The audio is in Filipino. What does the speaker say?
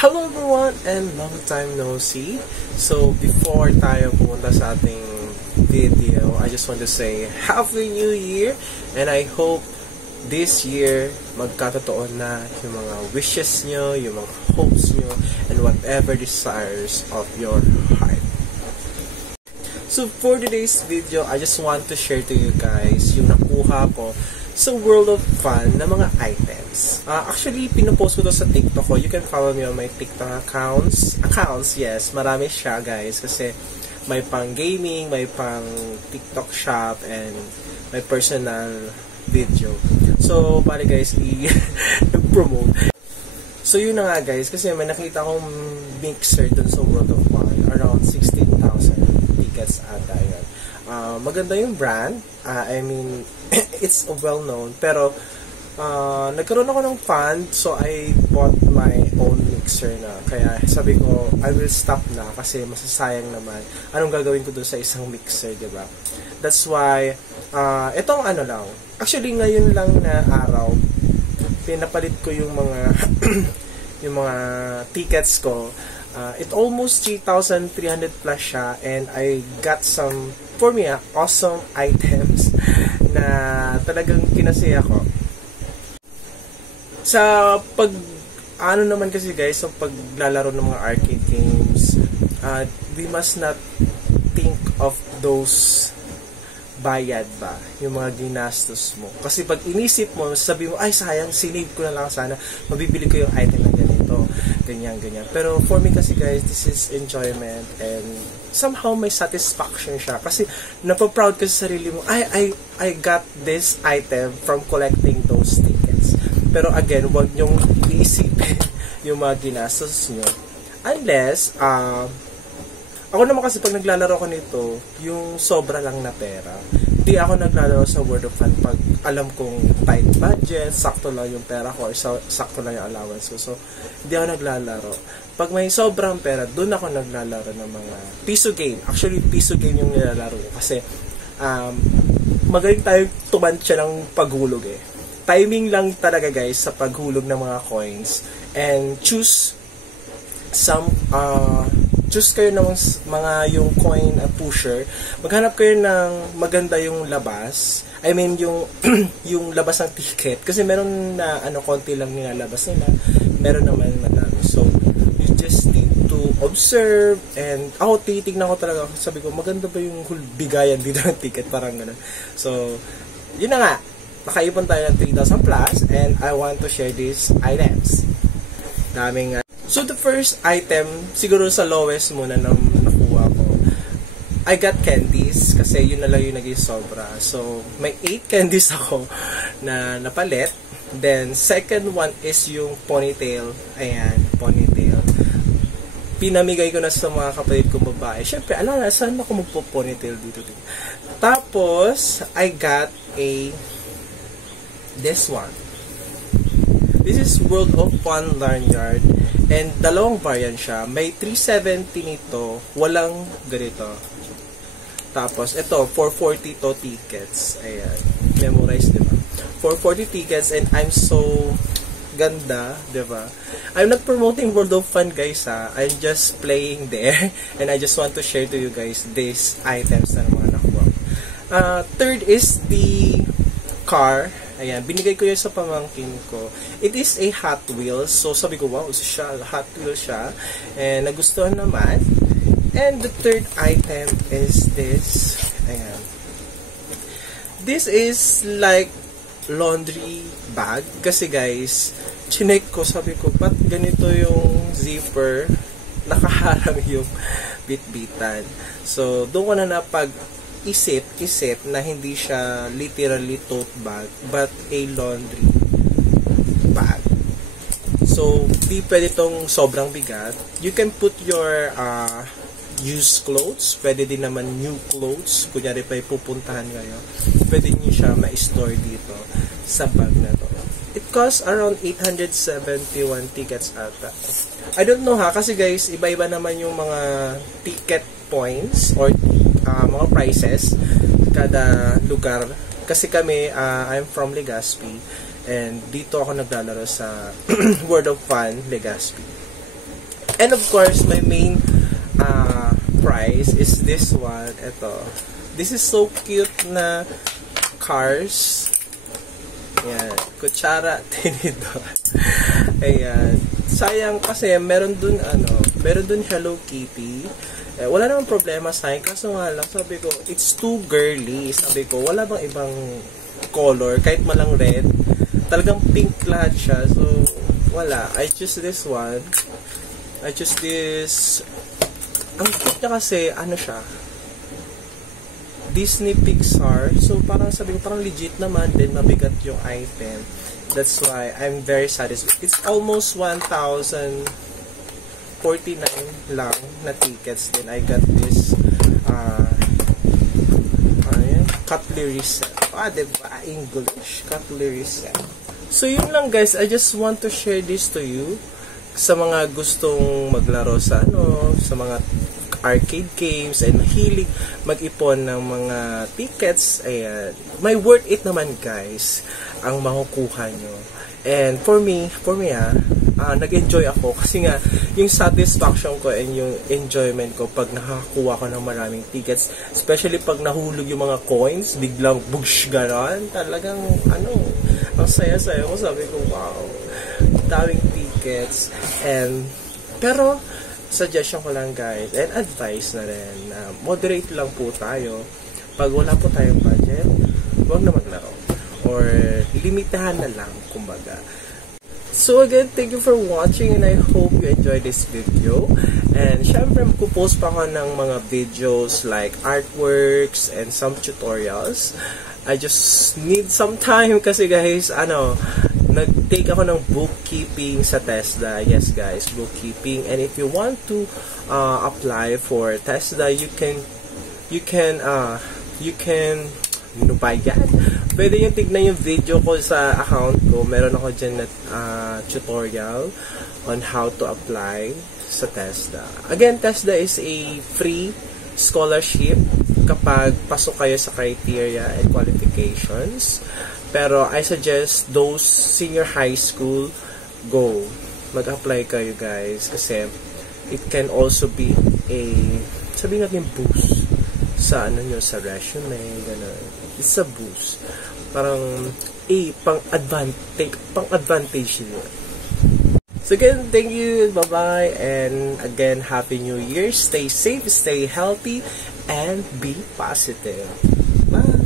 Hello everyone and long time no see. So before tayo pumunta sa ating video, I just want to say Happy New Year and I hope this year magkatotoo na yung mga wishes nyo, yung mga hopes nyo, and whatever desires of your heart. So for today's video, I just want to share to you guys yung nakuha ko sa World of Fun na mga items. Actually, pinopost ko to sa TikTok ko. You can follow me on my TikTok accounts. Yes. Marami siya, guys. Kasi may pang gaming, may pang TikTok shop, and may personal video. So, pare guys, i-promote. So, yun na nga, guys. Kasi may nakita akong mixer dun sa World of Fun. Around 16,000 tickets ata yun. Maganda yung brand. I mean, it's well-known. Pero, nagkaroon ako ng fund, so I bought my own mixer na. Kaya sabi ko, I will stop na kasi masasayang naman. Anong gagawin ko doon sa isang mixer, diba? That's why, itong ano lang. Actually, ngayon lang na araw, pinapalit ko yung mga yung mga tickets ko. It almost 3,300 plus siya, and I got some, for me, awesome items na talagang kinasaya ko. Sa ano naman kasi guys, sa paglalaro ng mga arcade games, we must not think of those bayad ba, yung mga ginastos mo. Kasi pag inisip mo, sabi mo, ay sayang, sinave ko na lang sana, mabibili ko yung item na ganito, ganyan. Pero for me kasi guys, this is enjoyment, and somehow may satisfaction siya. Kasi napaproud ka sa sarili mo, I got this item from collecting those tickets. Pero again, huwag nyong iisipin yung mga ginastos nyo. Unless, ako naman kasi pag naglalaro ko nito, yung sobra lang na pera. Hindi ako naglalaro sa World of Fun pag alam kong tight budget, sakto lang yung pera ko, or sakto lang yung allowance ko. So, hindi ako naglalaro. Pag may sobrang pera, doon ako naglalaro ng mga piso game. Actually, piso game yung nilalaro ko. Kasi, magaling tayo tumansya ng paghulog eh. Timing lang talaga guys sa paghulog ng mga coins. And choose kayo ng mga yung coin pusher. Maghanap kayo ng maganda yung labas. I mean yung yung labas ng ticket, kasi meron na konti lang nilalabas nila. Meron naman madami. So you just need to observe, and ako titignan ko talaga, sabi ko maganda ba yung bigayan dito ng ticket, parang gano'n. So yun na nga, nakaipon tayo ng 3,000 plus, and I want to share these items. Daming so the first item, siguro sa lowest muna na nakuha ko, I got candies, kasi yun na lang yung naging sobra. So may 8 candies ako na napalit. Then second one is yung ponytail. Ayan, ponytail. Pinamigay ko na sa mga kapatid kong babae. Syempre, saan ako magpo-ponytail dito? Tapos I got this one. This is World of Fun Lanyard, and dalawang variant siya. May 370 nito, walang ganito. Tapos ito, 440 to tickets. Ayan, memorize, diba? 440 tickets, and I'm so ganda, diba? I'm not promoting World of Fun guys ha. I'm just playing there, and I just want to share to you guys these items na mga nakuha. Third is the car. Ayan, binigay ko yun sa pamangkin ko. It is a Hot Wheels. So, sabi ko, wow, Hot Wheels siya. And nagustuhan naman. And the third item is this. Ayan. This is like laundry bag. Kasi guys, chinek ko, sabi ko, ba't ganito yung zipper? Nakaharang yung bitbitan. So, doon ko na isip na hindi siya literally tote bag, but a laundry bag. So, di pwede itong sobrang bigat. You can put your used clothes, pwede din naman new clothes. Kunyari pa pupuntahan kayo, pwede nyo siya ma-store dito sa bag na to. It costs around 871 tickets ata. I don't know ha, kasi guys, iba-iba naman yung mga ticket points or mga prices kada lugar. Kasi kami, I'm from Legazpi, and dito ako naglalaro sa World of Fun Legazpi. And of course, my main prize is this one. Ito. This is so cute na cars. Ayan. Kutsara, tinidor. Ayan. Sayang kasi meron dun Hello Kitty. Wala namang problema sa akin. Kaso nga lang, sabi ko, it's too girly. Sabi ko, wala bang ibang color? Kahit malang red. Talagang pink lahat siya. So, wala. I choose this one. I choose this. Ang cute niya kasi, ano siya? Disney Pixar. So, parang sabi ko, parang legit naman. Then, mabigat yung item. That's why I'm very satisfied. It's almost 1,049 lang na tickets. Then, I got this cutlery set. Diba? English. Cutlery set. So, yun lang guys. I just want to share this to you. Sa mga gustong maglaro sa sa mga arcade games and mahilig mag-ipon ng mga tickets, ayan, may worth it naman guys ang makukuha nyo. And for me nag-enjoy ako kasi nga yung satisfaction ko and yung enjoyment ko pag nakakuha ko ng maraming tickets, especially pag nahulog yung mga coins, biglang bush ganon, talagang ang saya-saya ko. Sabi ko, wow, daming tickets. And pero suggestion ko lang guys, and advice na rin, moderate lang po tayo. Pag wala po tayong budget, huwag na maglaro. Or limitahan na lang, kumbaga. So again, thank you for watching and I hope you enjoyed this video. And syempre, magpo-post pa ako ng mga videos like artworks and some tutorials. I just need some time kasi guys, nag-take ako ng bookkeeping sa TESDA. Yes guys, bookkeeping. And if you want to apply for TESDA, you can ano ba yan? Pwede yung tignan yung video ko sa account ko. Meron ako dyan na tutorial on how to apply sa TESDA. Again, TESDA is a free scholarship kapag pasok kayo sa criteria and qualifications. Pero I suggest those senior high school, go. Mag-apply kayo guys kasi it can also be sabihin natin boost sa sa resume, gano'n. It's a boost. Parang pang-advantage nyo. So again, thank you, bye-bye, and again, Happy New Year. Stay safe, stay healthy, and be positive. Bye!